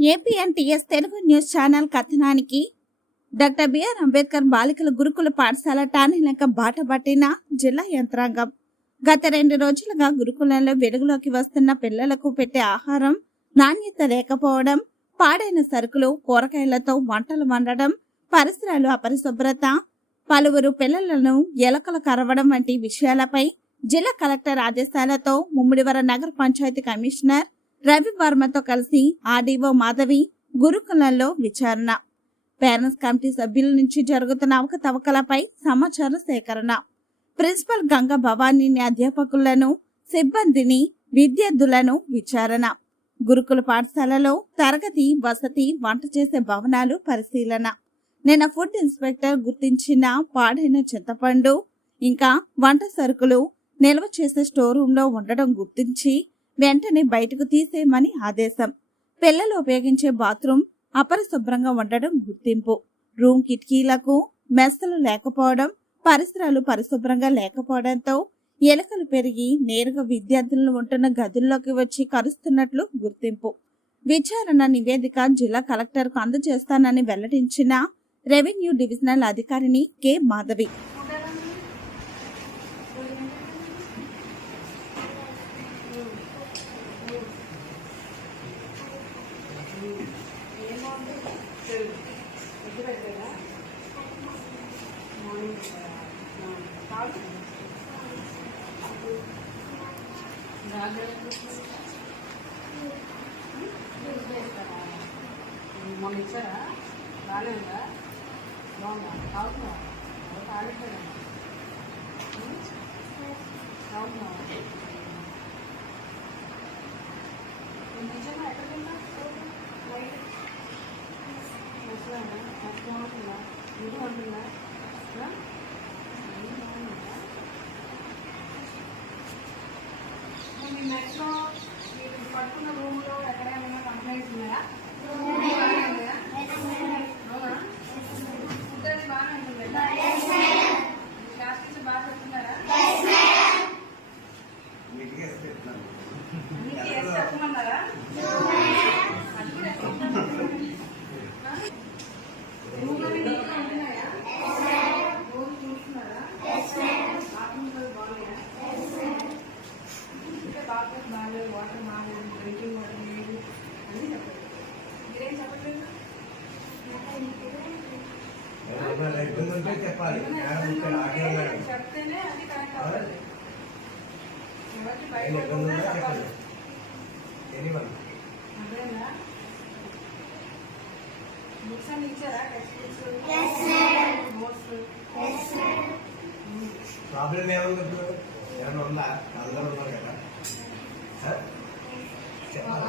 APNTS Telugu news channel కథనానికి doctor BR Ambedkar బాలికల గురుకుల పాఠశాల టానిలంక బాట పట్టిన జిల్లా యంత్రాంగం. గత రెండు రోజులుగా గురుకులంలో వెలుగులోకి వస్తున్న పిల్లలకు పెట్టే ఆహారం నాణ్యత లేకపోవడం పాడైన సరుకులు కూరగాయలతో వంటలు వండడం పరిసరాలు అపరిశుభ్రత పలువురు పిల్లలను ఎలకలు కరవడం వంటి విషయాలపై జిల్లా కలెక్టర్ ఆదేశాలతో ముమ్మిడివర నగర పంచాయతీ కమిషనర్ రవి వర్మతో కలిసి ఆర్డీఓ మాధవి గురుకులంలో విచారణ. పేరెంట్స్ కమిటీ సభ్యుల నుంచి జరుగుతున్న అవకతవకలపై సమాచార సేకరణ. ప్రిన్సిపల్ గంగా భవానీని అధ్యాపకులను సిబ్బందిని విద్యార్థులను విచారణ. గురుకుల పాఠశాలలో తరగతి వసతి వంట చేసే భవనాలు పరిశీలన. నిన్న ఫుడ్ ఇన్స్పెక్టర్ గుర్తించిన పాడైన చింతపండు ఇంకా వంట సరుకులు నిల్వ చేసే స్టోర్ రూమ్లో ఉండడం గుర్తించి వెంటనే బయటకు తీసేయమని ఆదేశం. పిల్లలు ఉపయోగించే బాత్రూమ్ అపరిశుభ్రంగా ఉండడం గుర్తింపు. రూమ్ కిటికీలకు మెస్సలు లేకపోవడం పరిసరాలు పరిశుభ్రంగా లేకపోవడంతో ఎలుకలు పెరిగి నేరుగా విద్యార్థులను ఉంటున్న గదుల్లోకి వచ్చి కరుస్తున్నట్లు గుర్తింపు. విచారణ నివేదిక జిల్లా కలెక్టర్కు అందజేస్తానని వెల్లడించిన రెవెన్యూ డివిజనల్ అధికారిని కె. మాధవి. మొన్న ఇచ్చారా బాగానే బాగుందా అవుతుందా తాగట్లేదా అవుతుందా నిజంగా ఎక్కడికి వెళ్ళా బయట అసలు ఉంటుందా ఇది ఉంటుందా ఏమైనా ఇబ్బంది ఉంటే చెప్పాలి. మేడం ఇక్కడ ఆగే మేడం ఇబ్బంది ఉంటే ఎనీవన్ ప్రాబ్లం ఏముంది ఇప్పుడు? ఏమైనా ఉందా? అందరూ ఉన్నారు కదా? చెప్పాలా?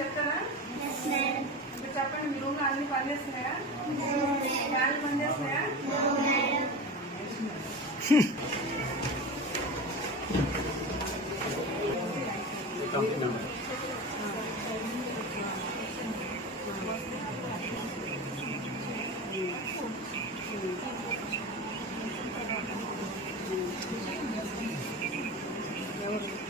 చెప్తారా? ఇప్పుడు చెప్పండి మీ రూమ్లో అన్ని పనిచేస్తున్నాయా? ఫ్యాన్లు పనిచేస్తున్నాయా? విజిట్కి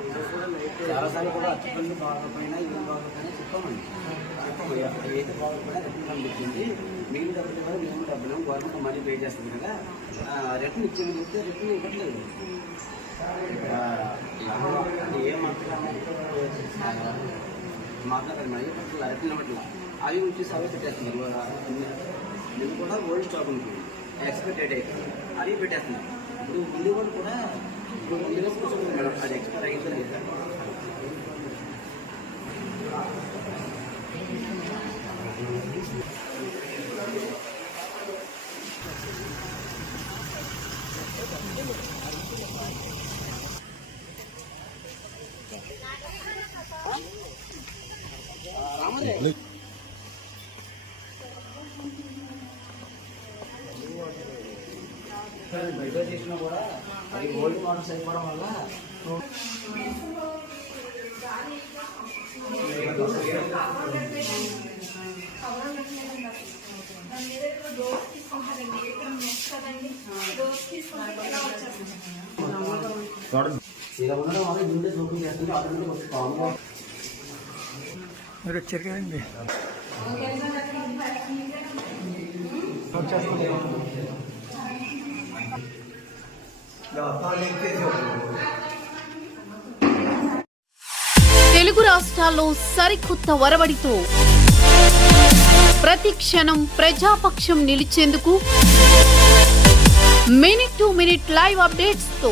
చాలాసార్లు కూడా అచ్చుపల్లి బాగోకపోయినా ఇది బాగోకపోయినా చెప్పామండి. చెప్పాము ఏది బాగోకపోయినా రిటర్న్ పంపించింది మిగిలిన డబ్బులు కూడా మేము డబ్బులు గవర్నమెంట్ మనీ పే చేస్తుంది కదా. రిటర్న్ ఇచ్చేది చెప్తే రిటర్న్ ఇవ్వట్లేదు. ఆ, అంటే ఏం మాట్లాడాలి మాట్లాడాలి రిటర్న్ ఇవ్వట్లా అవి వచ్చేసి సర్వీస్ పెట్టేస్తున్నారు నేను కూడా ఓల్డ్ స్టాక్ ఉంటుంది ఎక్స్పైర్ డేట్ అయితే. అవి పెట్టేస్తున్నారు ఇప్పుడు ముందు వాళ్ళు కూడా ఇప్పుడు మేడం అది బయట చేసినా కూడా అది ఓల్డ్ మోడల్స్ అయిపోవడం వల్ల ఇలా ఉండడం వల్ల ముందే జోకింగ్ చేస్తుంటే ఆటోమేటిక్ మీరు వచ్చారు కదండి. తెలుగు రాష్ట్రాల్లో సరికొత్త వరవడితో ప్రతి క్షణం ప్రజాపక్షం నిలిచేందుకు మినిట్ టు మినిట్ లైవ్ అప్డేట్స్తో